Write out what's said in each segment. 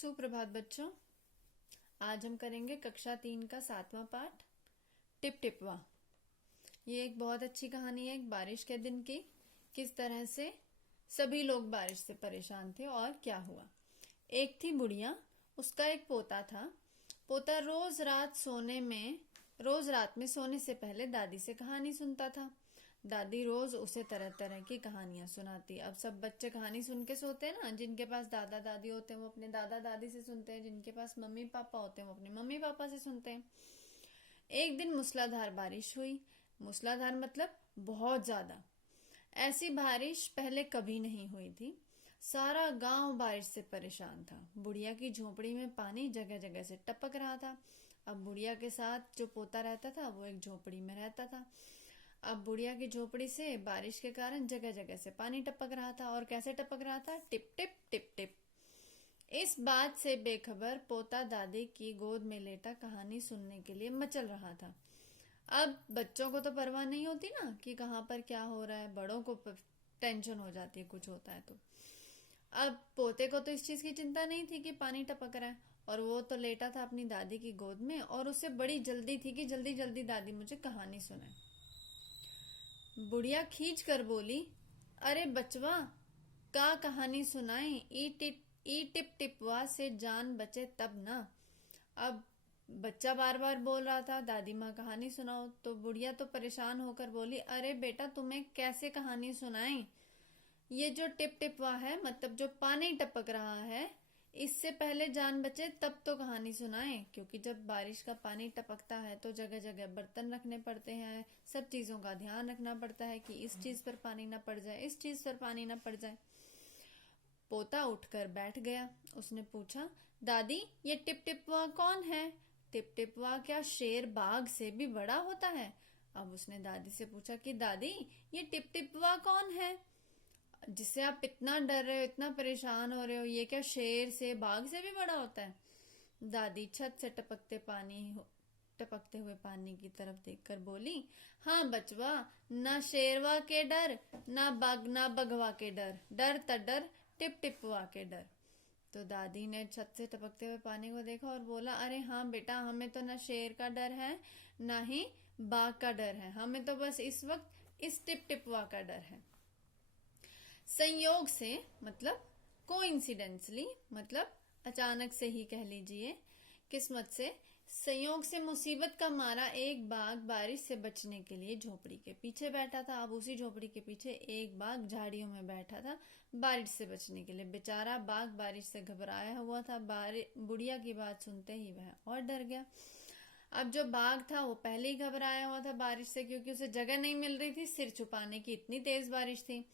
सुप्रभात बच्चों। आज हम करेंगे कक्षा 3 का 7वां पाठ टिप टिपवा। ये एक बहुत अच्छी कहानी है, एक बारिश के दिन की। किस तरह से सभी लोग बारिश से परेशान थे और क्या हुआ। एक थी बुढ़िया, उसका एक पोता था। पोता रोज रात में सोने से पहले दादी से कहानी सुनता था। दादी रोज उसे तरह तरह की कहानियां सुनाती। अब सब बच्चे कहानी सुन के सोते हैं ना। जिनके पास दादा दादी होते हैं वो अपने दादा दादी से सुनते हैं, जिनके पास मम्मी पापा होते हैं वो अपने मम्मी पापा से सुनते हैं। एक दिन मूसलाधार बारिश हुई। मूसलाधार मतलब बहुत ज्यादा। ऐसी बारिश पहले कभी नहीं हुई थी। सारा गांव बारिश से परेशान था। बुढ़िया की झोपड़ी में पानी जगह जगह से टपक रहा था। अब बुढ़िया के साथ जो पोता रहता था वो एक झोपड़ी में रहता था। अब बुढ़िया की झोपड़ी से बारिश के कारण जगह जगह से पानी टपक रहा था। और कैसे टपक रहा था? Tip tip tip tip. इस बात से बेखबर पोता दादी की गोद में लेटा कहानी सुनने के लिए मचल रहा था। अब बच्चों को तो परवाह नहीं होती ना कि कहाँ पर क्या हो रहा है। बड़ों को टेंशन हो जाती है कुछ होता है तो। अब पोते को तो इस चीज की चिंता नहीं थी कि पानी टपक रहा है, और वो तो लेटा था अपनी दादी की गोद में और उसे बड़ी जल्दी थी कि जल्दी जल्दी दादी मुझे कहानी सुनाए। बुढ़िया खींच कर बोली, अरे बचवा, का कहानी सुनाए? ई टिप टिपवा से जान बचे तब ना। अब बच्चा बार बार बोल रहा था, दादी माँ कहानी सुनाओ। तो बुढ़िया तो परेशान होकर बोली, अरे बेटा, तुम्हें कैसे कहानी सुनाएं? ये जो टिप टिपवा है मतलब जो पानी टपक रहा है, इससे पहले जान बचे तब तो कहानी सुनाएं। क्योंकि जब बारिश का पानी टपकता है तो जगह जगह बर्तन रखने पड़ते हैं, सब चीजों का ध्यान रखना पड़ता है कि इस चीज पर पानी ना पड़ जाए, इस चीज पर पानी ना पड़ जाए। पोता उठकर बैठ गया। उसने पूछा, दादी, ये टिप टिपवा कौन है? टिप टिपवा क्या शेर बाघ से भी बड़ा होता है? अब उसने दादी से पूछा कि दादी, ये टिप टिपवा कौन है जिससे आप इतना डर रहे हो, इतना परेशान हो रहे हो? ये क्या शेर से बाघ से भी बड़ा होता है? दादी छत से टपकते हुए पानी की तरफ देखकर बोली, हाँ बचवा, ना शेरवा के डर, ना बघवा के डर, डर त डर टिप टिपवा के डर। तो दादी ने छत से टपकते हुए पानी को देखा और बोला, अरे हाँ बेटा, हमें तो ना शेर का डर है ना ही बाघ का डर है, हमें तो बस इस वक्त इस टिप टिपवा का डर है। संयोग से मतलब कोइंसिडेंसली, मतलब अचानक से ही कह लीजिए, किस्मत से, संयोग से मुसीबत का मारा एक बाघ बारिश से बचने के लिए झोपड़ी के पीछे बैठा था। अब उसी झोपड़ी के पीछे एक बाघ झाड़ियों में बैठा था बारिश से बचने के लिए। बेचारा बाघ बारिश से घबराया हुआ था। बुढ़िया की बात सुनते ही वह और डर गया। अब जो बाघ था वो पहले ही घबराया हुआ था बारिश से, क्योंकि उसे जगह नहीं मिल रही थी सिर छुपाने की, इतनी तेज बारिश थी।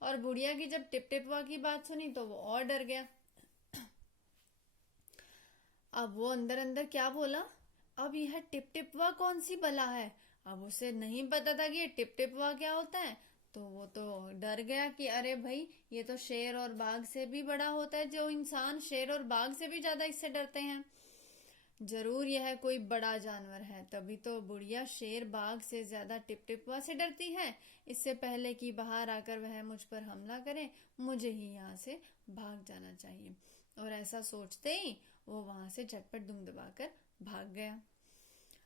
और बुढ़िया की जब टिप टिपवा की बात सुनी तो वो और डर गया। अब वो अंदर अंदर क्या बोला, अब यह टिप टिपवा कौन सी बला है? अब उसे नहीं पता था कि ये टिप टिपवा क्या होता है। तो वो तो डर गया कि अरे भाई, ये तो शेर और बाघ से भी बड़ा होता है। जो इंसान शेर और बाघ से भी ज्यादा इससे डरते हैं, जरूर यह कोई बड़ा जानवर है। तभी तो बुढ़िया शेर बाघ से ज्यादा टिप टिपवा से डरती है। इससे पहले कि बाहर आकर वह मुझ पर हमला करे, मुझे ही यहाँ से भाग जाना चाहिए। और ऐसा सोचते ही वो वहां से झटपट दुम दबाकर भाग गया।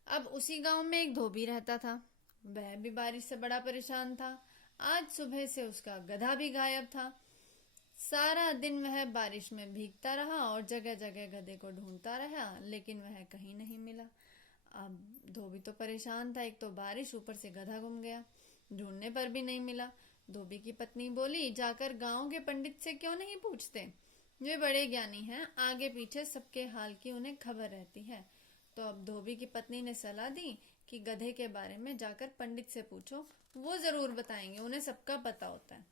अब उसी गांव में एक धोबी रहता था। वह भी बारिश से बड़ा परेशान था। आज सुबह से उसका गधा भी गायब था। सारा दिन वह बारिश में भीगता रहा और जगह जगह गधे को ढूंढता रहा, लेकिन वह कहीं नहीं मिला। अब धोबी तो परेशान था, एक तो बारिश, ऊपर से गधा गुम गया, ढूंढने पर भी नहीं मिला। धोबी की पत्नी बोली, जाकर गांव के पंडित से क्यों नहीं पूछते? वे बड़े ज्ञानी हैं, आगे पीछे सबके हाल की उन्हें खबर रहती है। तो अब धोबी की पत्नी ने सलाह दी कि गधे के बारे में जाकर पंडित से पूछो, वो जरूर बताएंगे, उन्हें सबका पता होता है।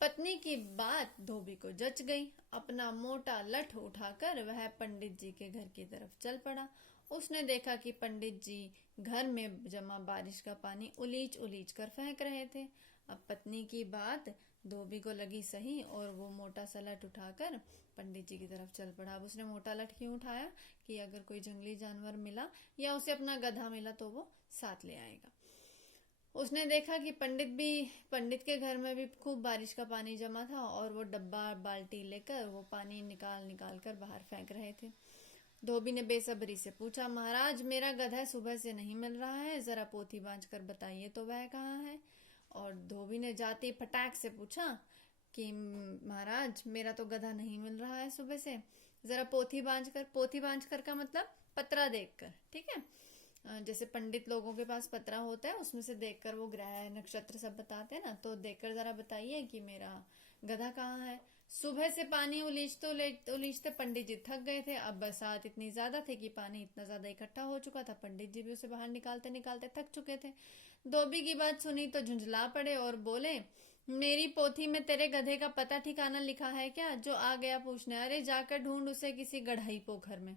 पत्नी की बात धोबी को जच गई। अपना मोटा लठ उठाकर वह पंडित जी के घर की तरफ चल पड़ा। उसने देखा कि पंडित जी घर में जमा बारिश का पानी उलीच उलीच कर फेंक रहे थे। अब पत्नी की बात धोबी को लगी सही और वो मोटा सा लठ उठाकर पंडित जी की तरफ चल पड़ा। अब उसने मोटा लठ क्यों उठाया? कि अगर कोई जंगली जानवर मिला या उसे अपना गधा मिला तो वो साथ ले आएगा। उसने देखा कि पंडित के घर में भी खूब बारिश का पानी जमा था और वो डब्बा बाल्टी लेकर वो पानी निकाल निकाल कर बाहर फेंक रहे थे। धोबी ने बेसब्री से पूछा, महाराज मेरा गधा सुबह से नहीं मिल रहा है, जरा पोथी बांध कर बताइए तो वह कहाँ है। और धोबी ने जाते फटाक से पूछा कि महाराज मेरा तो गधा नहीं मिल रहा है सुबह से, जरा पोथी बांध कर का मतलब पतरा देखकर, ठीक है। जैसे पंडित लोगों के पास पतरा होता है उसमें से देखकर वो ग्रह नक्षत्र सब बताते हैं ना, तो देखकर जरा बताइए कि मेरा गधा कहाँ है। सुबह से पानी उलीचते पंडित जी थक गए थे। अब बरसात इतनी ज्यादा थी कि पानी इतना ज्यादा इकट्ठा हो चुका था, पंडित जी भी उसे बाहर निकालते निकालते थक चुके थे। धोबी की बात सुनी तो झुंझला पड़े और बोले, मेरी पोथी में तेरे गधे का पता ठिकाना लिखा है क्या, जो आ गया पूछने? अरे जाकर ढूंढ उसे किसी गढ़ई पोखर में।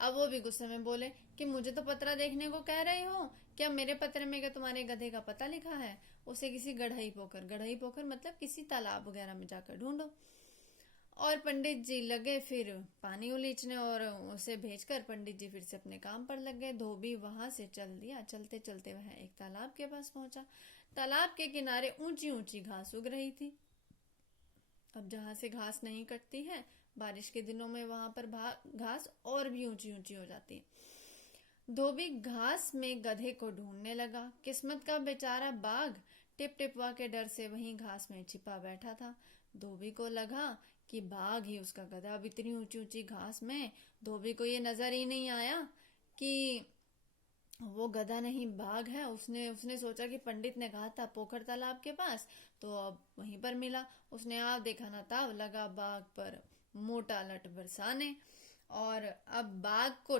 अब वो भी गुस्से में बोले कि मुझे तो पतरा देखने को कह रहे हो, क्या मेरे पत्र में क्या तुम्हारे गधे का पता लिखा है? उसे किसी गढ़ई पोखर मतलब किसी तालाब वगैरह में जाकर ढूंढो। और पंडित जी लगे फिर पानी उलीचने और उसे भेजकर पंडित जी फिर से अपने काम पर लग गए। धोबी वहां से चल दिया। चलते चलते वह एक तालाब के पास पहुंचा। तालाब के किनारे ऊंची ऊंची घास उग रही थी। अब जहां से घास नहीं कटती है, बारिश के दिनों में वहां पर घास और भी ऊंची ऊंची हो जाती है। धोबी घास में गधे को ढूंढने लगा। किस्मत का बेचारा बाघ टिप टिपवा के डर से वहीं घास में छिपा बैठा था। धोबी को लगा कि बाघ ही उसका गधा। अब इतनी ऊंची ऊंची घास में धोबी को ये नजर ही नहीं आया कि वो गधा नहीं बाघ है। उसने उसने सोचा कि पंडित ने कहा था पोखर तालाब के पास, तो अब वहीं पर मिला। उसने आप देखा ना ताब लगा बाघ पर मोटा लट बरसाने। और अब बाघ को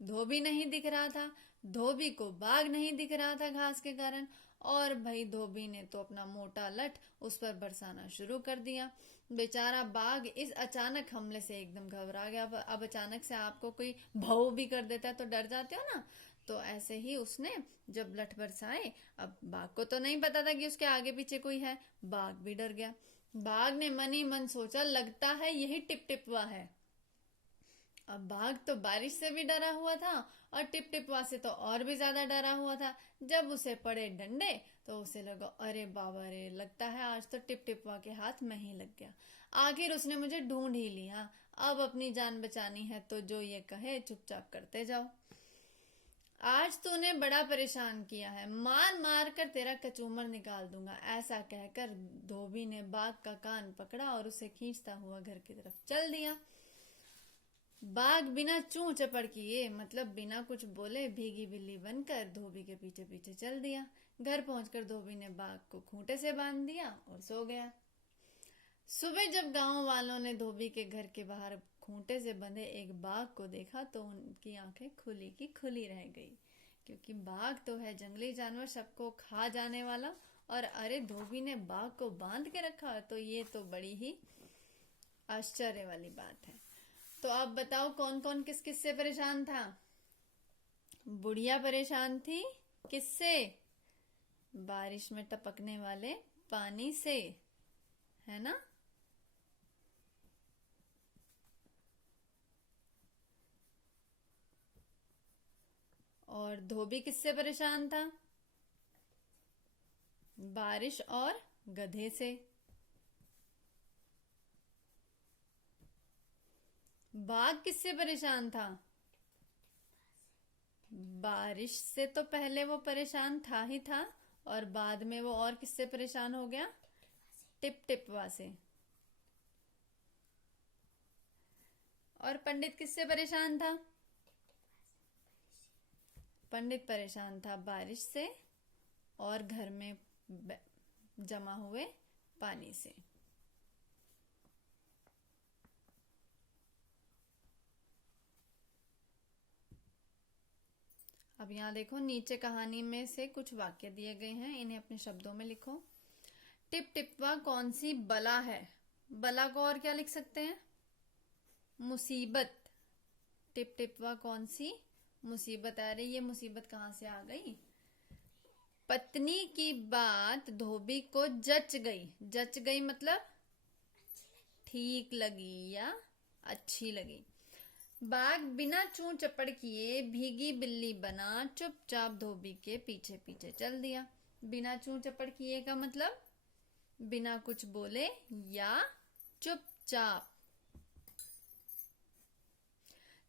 धोबी नहीं दिख रहा था, धोबी को बाघ नहीं दिख रहा था घास के कारण। और भाई धोबी ने तो अपना मोटा लट उस पर बरसाना शुरू कर दिया। बेचारा बाघ इस अचानक हमले से एकदम घबरा गया। अब अचानक से आपको कोई भाव भी कर देता है तो डर जाते हो ना, तो ऐसे ही उसने जब लठ बरसाए, अब बाघ को तो नहीं पता था कि उसके आगे पीछे कोई है। बाघ भी डर गया। बाघ ने मन ही मन सोचा, लगता है यही टिप टिपवा है। अब बाघ तो बारिश से भी डरा हुआ था और टिप टिपवा से तो और भी ज्यादा डरा हुआ था। जब उसे पड़े डंडे तो उसे लगा, अरे बाबा रे, लगता है आज तो टिप टिपवा के हाथ में ही लग गया। आखिर उसने मुझे ढूंढ ही लिया। अब अपनी जान बचानी है तो जो ये कहे चुपचाप करते जाओ। आज तूने बड़ा परेशान किया है, मार मार कर तेरा कचूमर निकाल दूंगा। ऐसा कहकर धोबी ने बाघ का कान पकड़ा और उसे खींचता हुआ घर की तरफ चल दिया। बाघ बिना चूं चपड़ किए, मतलब बिना कुछ बोले, भीगी बिल्ली बनकर धोबी के पीछे पीछे चल दिया। घर पहुंचकर धोबी ने बाघ को खूंटे से बांध दिया और सो गया। सुबह जब गांव वालों ने धोबी के घर के बाहर खूंटे से बंधे एक बाघ को देखा तो उनकी आंखें खुली की खुली रह गई, क्योंकि बाघ तो है जंगली जानवर, सबको खा जाने वाला। और अरे धोबी ने बाघ को बांध के रखा, तो ये तो बड़ी ही आश्चर्य वाली बात है। तो आप बताओ कौन कौन किस किस से परेशान था? बुढ़िया परेशान थी किससे? बारिश में टपकने वाले पानी से, है ना। और धोबी किससे परेशान था? बारिश और गधे से। बाघ किससे परेशान था? बारिश से तो पहले वो परेशान था ही था, और बाद में वो और किससे परेशान हो गया? टिप टिपवा से। और पंडित किससे परेशान था? पंडित परेशान था बारिश से और घर में जमा हुए पानी से। अब यहाँ देखो, नीचे कहानी में से कुछ वाक्य दिए गए हैं, इन्हें अपने शब्दों में लिखो। टिप टिपवा कौन सी बला है? बला को और क्या लिख सकते हैं? मुसीबत। टिप टिपवा कौन सी मुसीबत? अरे ये मुसीबत कहाँ से आ गई? पत्नी की बात धोबी को जच गई। जच गई मतलब ठीक लगी या अच्छी लगी। बाघ बिना चूं चपड़ किए भीगी बिल्ली बना, चुपचाप धोबी के पीछे पीछे चल दिया। बिना चूं चपड़ किए का मतलब बिना कुछ बोले या चुपचाप।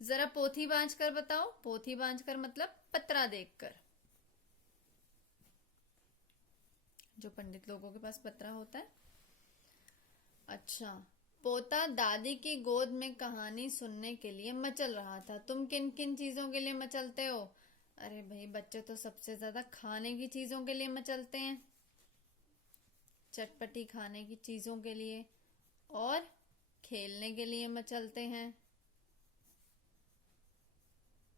जरा पोथी बांझ कर बताओ। पोथी बांझ कर मतलब पत्रा देखकर। जो पंडित लोगों के पास पत्रा होता है। अच्छा, पोता दादी की गोद में कहानी सुनने के लिए मचल रहा था। तुम किन किन चीजों के लिए मचलते हो? अरे भाई, बच्चे तो सबसे ज्यादा खाने की चीजों के लिए मचलते हैं, चटपटी खाने की चीजों के लिए, और खेलने के लिए मचलते हैं,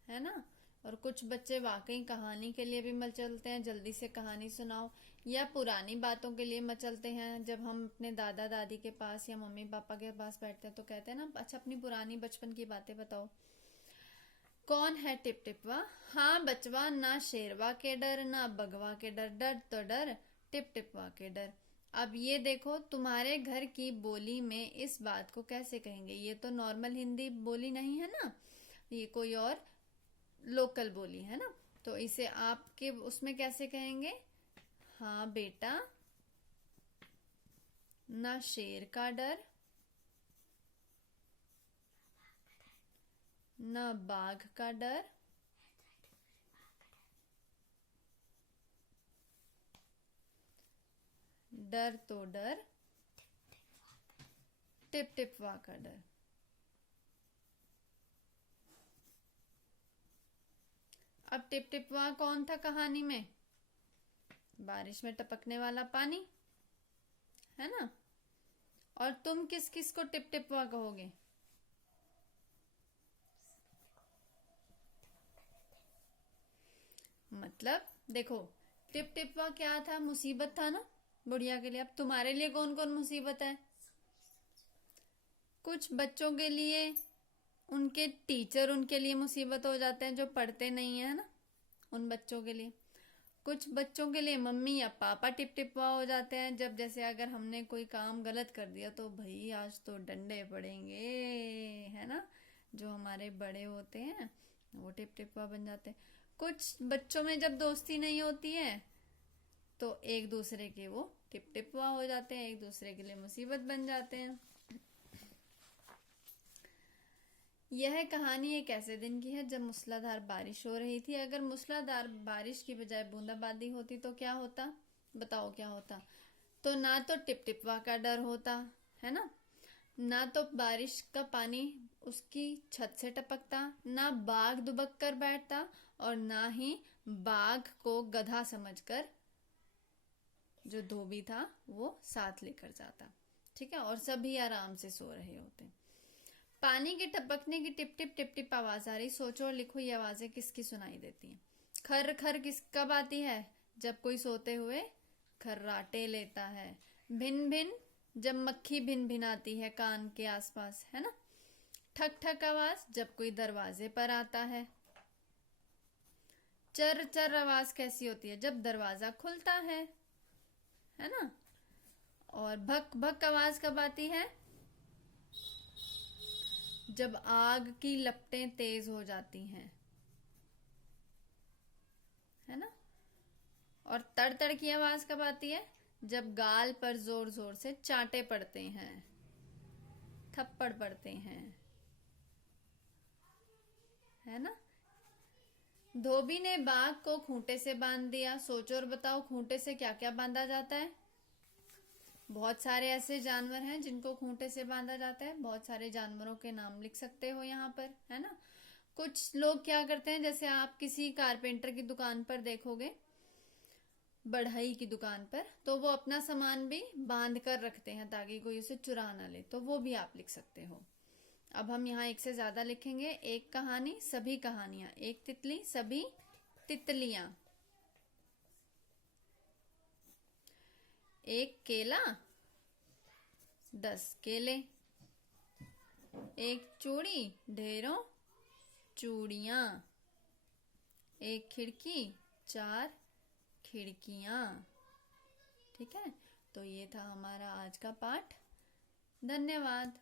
है ना। और कुछ बच्चे वाकई कहानी के लिए भी मचलते हैं, जल्दी से कहानी सुनाओ। या पुरानी बातों के लिए मचलते हैं। जब हम अपने दादा दादी के पास या मम्मी पापा के पास बैठते हैं तो कहते हैं ना, अच्छा अपनी पुरानी बचपन की बातें बताओ। कौन है टिप टिपवा? हाँ बचवा, ना शेरवा के डर ना बगवा के डर, डर तो डर टिप टिपवा के डर। अब ये देखो, तुम्हारे घर की बोली में इस बात को कैसे कहेंगे? ये तो नॉर्मल हिंदी बोली नहीं है ना, ये कोई और लोकल बोली है ना। तो इसे आपके उसमें कैसे कहेंगे? हाँ बेटा, ना शेर का डर ना बाघ का डर, डर तो डर टिप टिपवा का डर। अब टिप टिपवा कौन था कहानी में? बारिश में टपकने वाला पानी, है ना। और तुम किस किस को टिप टिपवा कहोगे? मतलब देखो, टिप टिपवा क्या था? मुसीबत था ना बुढ़िया के लिए। अब तुम्हारे लिए कौन कौन मुसीबत है? कुछ बच्चों के लिए उनके टीचर उनके लिए मुसीबत हो जाते हैं जो पढ़ते नहीं है ना, उन बच्चों के लिए। कुछ बच्चों के लिए मम्मी या पापा टिप टिपवा हो जाते हैं, जब जैसे अगर हमने कोई काम गलत कर दिया तो भाई आज तो डंडे पड़ेंगे, है ना। जो हमारे बड़े होते हैं वो टिप टिपवा बन जाते हैं। कुछ बच्चों में जब दोस्ती नहीं होती है तो एक दूसरे के वो टिप टिपवा हो जाते हैं, एक दूसरे के लिए मुसीबत बन जाते हैं। यह कहानी एक ऐसे दिन की है जब मूसलाधार बारिश हो रही थी। अगर मूसलाधार बारिश की बजाय बूंदाबांदी होती तो क्या होता? बताओ क्या होता? तो ना तो टिप टिपवा का डर होता, है ना तो बारिश का पानी उसकी छत से टपकता, ना बाघ दुबक कर बैठता, और ना ही बाघ को गधा समझकर जो धोबी था वो साथ लेकर जाता। ठीक है, और सभी आराम से सो रहे होते। पानी के टपकने की टिप टिप आवाज आ रही। सोचो और लिखो, ये आवाजें किसकी सुनाई देती हैं? खर खर किस कब आती है? जब कोई सोते हुए खर्राटे लेता है। भिन भिन जब मक्खी भिन भिन आती है कान के आसपास, है ना। ठक ठक आवाज जब कोई दरवाजे पर आता है। चर चर आवाज कैसी होती है? जब दरवाजा खुलता है ना। और भक भक आवाज कब आती है? जब आग की लपटें तेज हो जाती हैं, है ना। और तड़ तड़ की आवाज कब आती है? जब गाल पर जोर जोर से चांटे पड़ते हैं, थप्पड़ पड़ते हैं, है ना। धोबी ने बाघ को खूंटे से बांध दिया। सोचो और बताओ, खूंटे से क्या क्या बांधा जाता है? बहुत सारे ऐसे जानवर हैं जिनको खूंटे से बांधा जाता है। बहुत सारे जानवरों के नाम लिख सकते हो यहाँ पर, है ना। कुछ लोग क्या करते हैं, जैसे आप किसी कारपेंटर की दुकान पर देखोगे, बढ़ई की दुकान पर, तो वो अपना सामान भी बांध कर रखते हैं ताकि कोई उसे चुरा ना ले। तो वो भी आप लिख सकते हो। अब हम यहाँ एक से ज्यादा लिखेंगे। एक कहानी सभी कहानियां, एक तितली सभी तितलियां, एक केला 10 केले, एक चूड़ी ढेरों चूड़ियां, एक खिड़की 4 खिड़कियां। ठीक है, तो ये था हमारा आज का पाठ। धन्यवाद।